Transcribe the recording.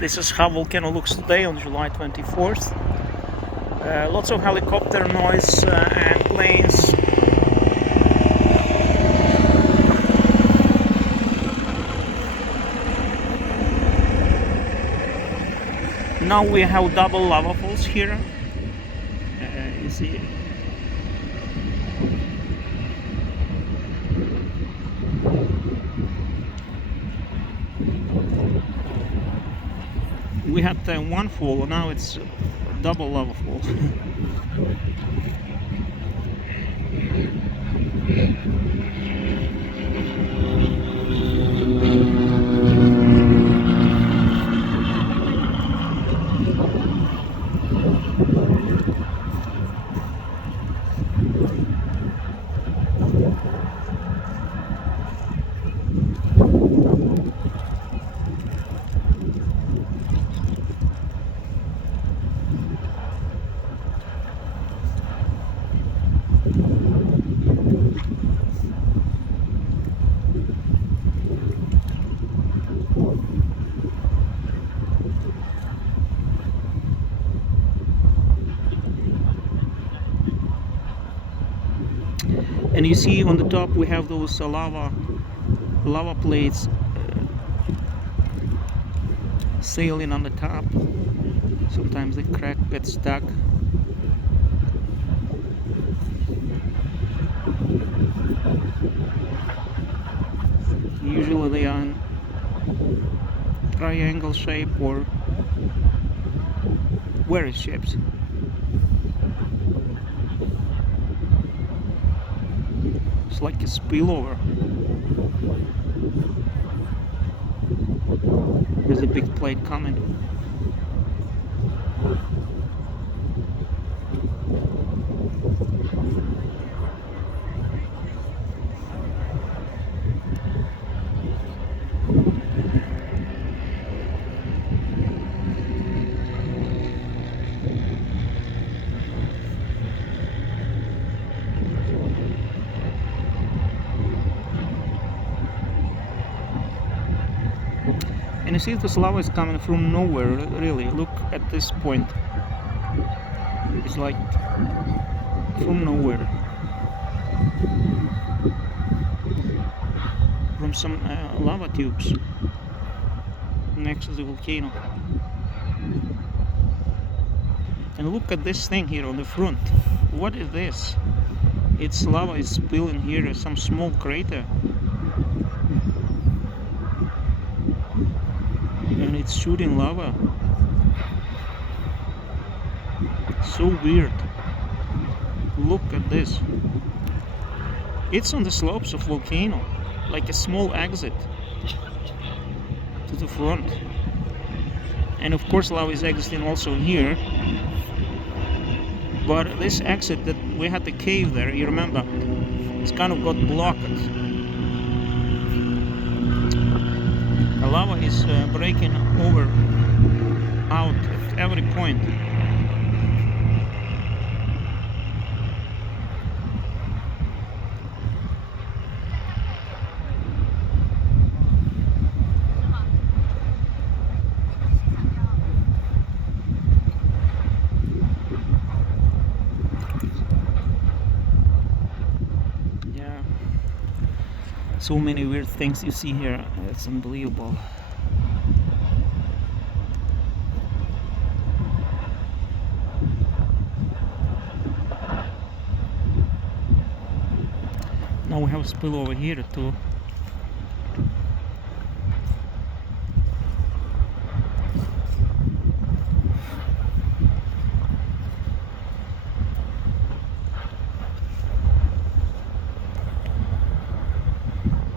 This is how volcano looks today on July 24th. Lots of helicopter noise and planes. Now we have double lava falls here. You see. We had one fall, now it's double lava fall. And you see on the top we have those lava plates sailing on the top. Sometimes they crack, get stuck. Usually they are in triangle shape or various shapes. It's like a spillover. There's a big plate coming. And you see this lava is coming from nowhere, really. Look at this point. It's like from nowhere. From some lava tubes next to the volcano. And look at this thing here on the front. What is this? It's lava is spilling here, some small crater. And it's shooting lava. So weird. Look at this. It's on the slopes of volcano, like a small exit to the front. And of course lava is exiting also here. But this exit that we had the cave there, you remember, it's kind of got blocked. The lava is breaking over out at every point. Yeah, so many weird things you see here. It's unbelievable. Now we have a spillover here too.